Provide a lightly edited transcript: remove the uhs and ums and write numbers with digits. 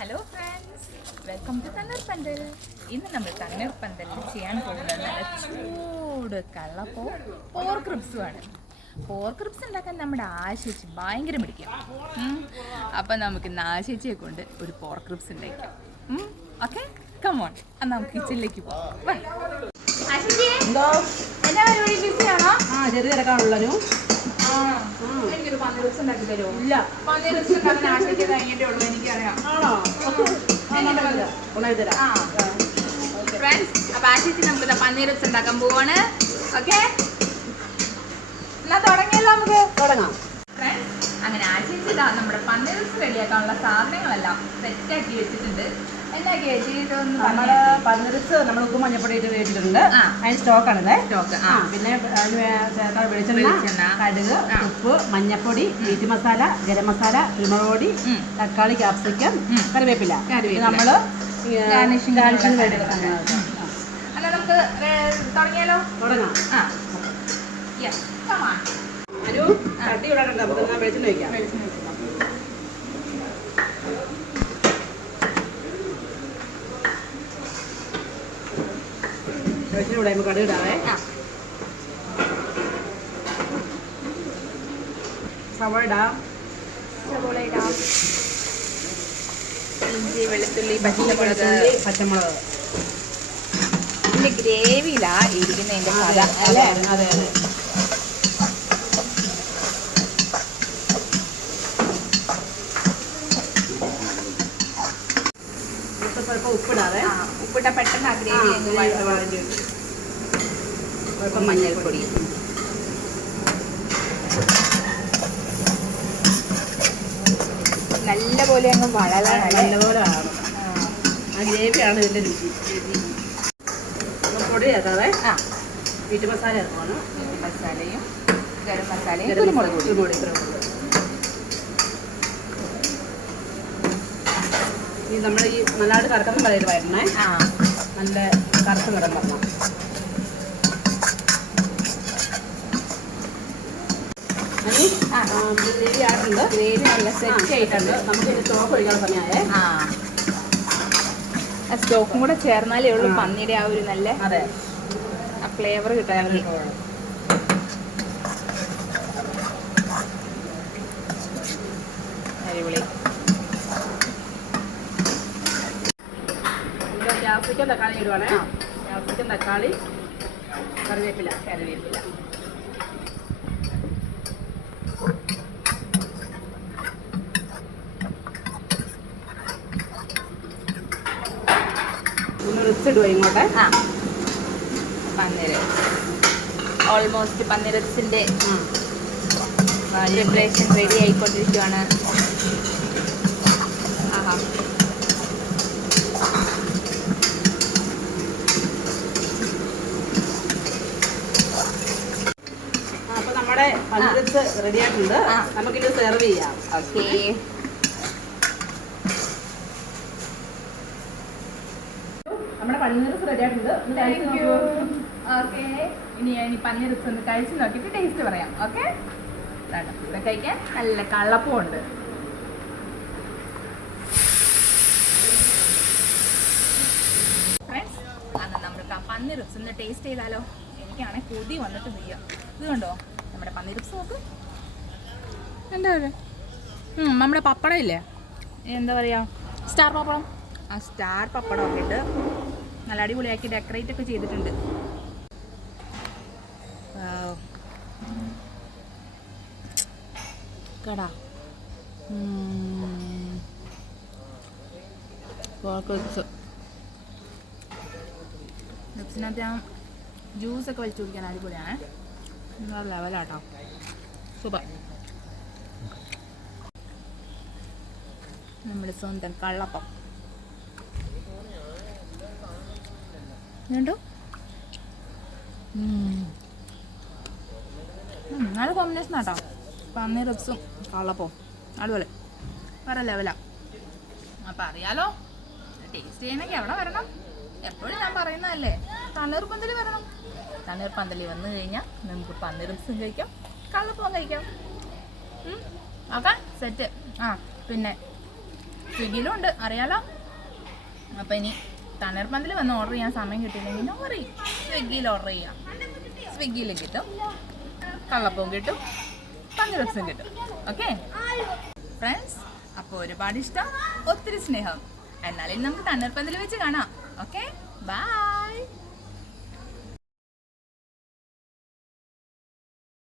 Hello friends, welcome to Thanneerpanthal. ഇന്ന് നമ്മൾ തണ്ണീർപ്പന്തലിൽ ചെയ്യാൻ പോകുന്നത് നല്ല ചൂട് കള്ളപ്പോ പോർക്ക് റിബ്സുമാണ്. പോർക്ക് റിബ്സ് ഉണ്ടാക്കാൻ നമ്മുടെ ആശിച്ച് ഭയങ്കര പിടിക്കും. അപ്പം നമുക്ക് ഇന്ന് ആശിച്ചയെ കൊണ്ട് ഒരു പോർക്ക് റിബ്സ് ഉണ്ടാക്കാം. ഓക്കെ, കമോൺ, എന്നാൽ നമുക്ക് കിച്ചണിലേക്ക് പോകാം. എന്നാ പരിപാടി, ബിസിയാണോ? ചെറിയ തിരക്കാണുള്ളൂ. എനിക്കൊരു പന്നീർ റിബ്സ് ഉണ്ടാക്കി തരുമോ? ഇല്ല, പന്നീർ റിബ്സ് ഉണ്ടാക്കാൻ ആശിച്ച് കഴിഞ്ഞിട്ടേ ഉള്ളൂ, എനിക്കറിയാം. ആണോ? ഫ്രണ്ട്സ്, അപ്പൊ ആശിച്ച് നമുക്ക് പന്നീർ റിബ്സ് ഉണ്ടാക്കാൻ പോവാണ്. ഓക്കെ, എന്നാ തുടങ്ങിയല്ലോ, നമുക്ക് തുടങ്ങാം. ഫ്രണ്ട്സ്, അങ്ങനെ ആശിച്ചിട്ടാ നമ്മുടെ പന്നീർ റിബ്സ് റെഡിയാക്കാനുള്ള സാധനങ്ങളെല്ലാം സെറ്റാക്കി വെച്ചിട്ടുണ്ട്. എന്താക്കി വെച്ചിട്ടൊന്ന് നമ്മള് പന്നിരിച്ച് നമ്മൾ ഉപ്പും മഞ്ഞപ്പൊടി ഇട്ട് വേവിച്ചിട്ടുണ്ട്. അതിന് സ്റ്റോക്കാണിത്. സ്റ്റോക്ക്. പിന്നെ വെളിച്ചെണ്ണ, കടുക്, ഉപ്പ്, മഞ്ഞപ്പൊടി, മീറ്റ് മസാല, ഗരം മസാല, കുരുമുളക് പൊടി, തക്കാളി, ക്യാപ്സിക്കം, കറിവേപ്പില. നമ്മള് ഗാർണിഷിംഗ് വേണ്ടി എന്നാ നമുക്ക് തുടങ്ങിയാലോ? തുടങ്ങാം. ഒരു കട്ടി വിടാറുണ്ട്. നമുക്ക് വെളിച്ചെണ്ണ വയ്ക്കാം. ഇവിടെ കടുക് ഇടാവേ. സവാള ഇടാം. ഇഞ്ചി, വെളുത്തുള്ളി, പച്ചമുളക്. ഇതിന്റെ ഗ്രേവിയിലാ ഇരിക്കുന്നതിന്റെ കഥ അല്ലേ? അതെ അതെ. സ്വല്പം ഉപ്പിടാതെ. ഉപ്പിട്ട പെട്ടെന്ന് ആ ഗ്രേവി സ്വല്പം മഞ്ഞൾപ്പൊടി. നല്ലപോലെ അങ്ങ് നല്ലപോലെ ആവണം. ആ ഗ്രേവിയാണ് ഇതിൻ്റെ രുചി. പൊടി ചേർക്കാതെ മീറ്റ് മസാല ചേർക്കണം. മീറ്റ് മസാലയും ഗരം മസാലയും കുരുമുളക് പൊടി. ഈ നമ്മൾ ഈ നല്ലതായിട്ട് കറക്കുന്ന കളയിൽ വരണേ. നല്ല കറുത്ത നിറം വരണം. ഗ്രേവി ആയിട്ടുണ്ട്. ഗ്രേവി നല്ല സെറ്റ് ആയിട്ടുണ്ട്. നമുക്ക് സ്റ്റോക്ക് ഒഴിക്കാൻ സമയമായേ. ആ സ്റ്റോക്കും കൂടെ ചേർന്നാലേ ഉള്ളൂ പന്നിയുടെ ആ ഒരു നല്ല അതെ ആ ഫ്ലേവർ കിട്ടാൻ. അടിപൊളി. ക്യാപ്സിക്കം തക്കാളി ഇടുവാണേ. ക്യാപ്സിക്കം, തക്കാളി, കറിവേപ്പില. ഒന്ന് റിച്ച് ഇടുക ഇങ്ങോട്ടെ. പന്നീർ ഓൾമോസ്റ്റ് പന്നീർ റിബ്സിന്റെ പ്രിപ്പറേഷൻ റെഡി ആയിക്കൊണ്ടിരിക്കുകയാണ്. ആഹാ, അപ്പൊ നമ്മുടെ പന്നീർ റിബ്സ് റെഡി ആയിട്ടുണ്ട്. നമുക്കിത് സെർവ് ചെയ്യാം. ഓക്കേ. നമ്മുടെ പന്നീർ റിബ്സ് റെഡി ആയിട്ടുണ്ട്. ഓക്കെ, ഇനി ഞാൻ ഈ പന്നീർ റിബ്സ് ഒന്ന് കഴിച്ച് നോക്കിയിട്ട് ടേസ്റ്റ് പറയാം. ഓക്കെ, ഇവിടെ കഴിക്കാൻ നല്ല കള്ളപ്പം ഉണ്ട്. ഫ്രണ്ട്സ്, അന്ന് നമ്മൾക്ക് ആ പന്നീർ റിബ്സ് ഒന്ന് ടേസ്റ്റ് ചെയ്താലോ? എനിക്കാണെങ്കിൽ കൊതി വന്നിട്ട് ചെയ്യാം. ഇത് കണ്ടോ നമ്മുടെ പന്നീർ റിബ്സ്? നോക്ക്, എന്താ നമ്മുടെ പപ്പടം ഇല്ലേ, എന്താ പറയുക, സ്റ്റാർ പപ്പടം. ആ സ്റ്റാർ പപ്പടം ഒക്കെ ഇട്ട് നല്ല അടിപൊളിയാക്കി ഡെക്കറേറ്റ് ഒക്കെ ചെയ്തിട്ടുണ്ട്. കടാ റിബ്സിനകത്ത് ഞാൻ ജ്യൂസൊക്കെ വലിച്ചു കുടിക്കാൻ അടിപൊളിയാണ്. ലെവലാട്ടോ, സൂപ്പർ. നമ്മുടെ സ്വന്തം കള്ളപ്പം കണ്ടോ? നല്ല കോമ്പിനേഷൻ ആട്ടോ, പന്നീർ റിബ്സും കള്ളപ്പവും. അതുപോലെ വേറെ ലെവലാ. അപ്പം അറിയാലോ, ടേസ്റ്റ് ചെയ്യണമെങ്കിൽ എവിടെ വരണം? എപ്പോഴും ഞാൻ പറയുന്നതല്ലേ, തണ്ണീർപ്പന്തലിൽ വരണം. തണ്ണീർപ്പന്തലിൽ വന്നു കഴിഞ്ഞാൽ നമുക്ക് പന്നീർ റിബ്സും കഴിക്കാം, കള്ളപ്പവും കഴിക്കാം. Okay, set. പിന്നെ സ്വിഗ്ഗിയിലും ഉണ്ട്, അറിയാലോ. അപ്പം ഇനി തണ്ണീർപ്പന്തൽ വന്ന് ഓർഡർ ചെയ്യാൻ സമയം കിട്ടിയില്ലെങ്കിൽ നോർ ചെയ്യും, സ്വിഗ്ഗിയിൽ ഓർഡർ ചെയ്യാം. സ്വിഗ്ഗിയിൽ കിട്ടും, കള്ളപ്പവും കിട്ടും, പഞ്ചരപ്സും കിട്ടും. ഓക്കെ ഫ്രണ്ട്സ്, അപ്പോൾ ഒരുപാട് ഇഷ്ടം, ഒത്തിരി സ്നേഹം. എന്നാലും നമുക്ക് തണ്ണീർപ്പന്തൽ വെച്ച് കാണാം. Okay, by.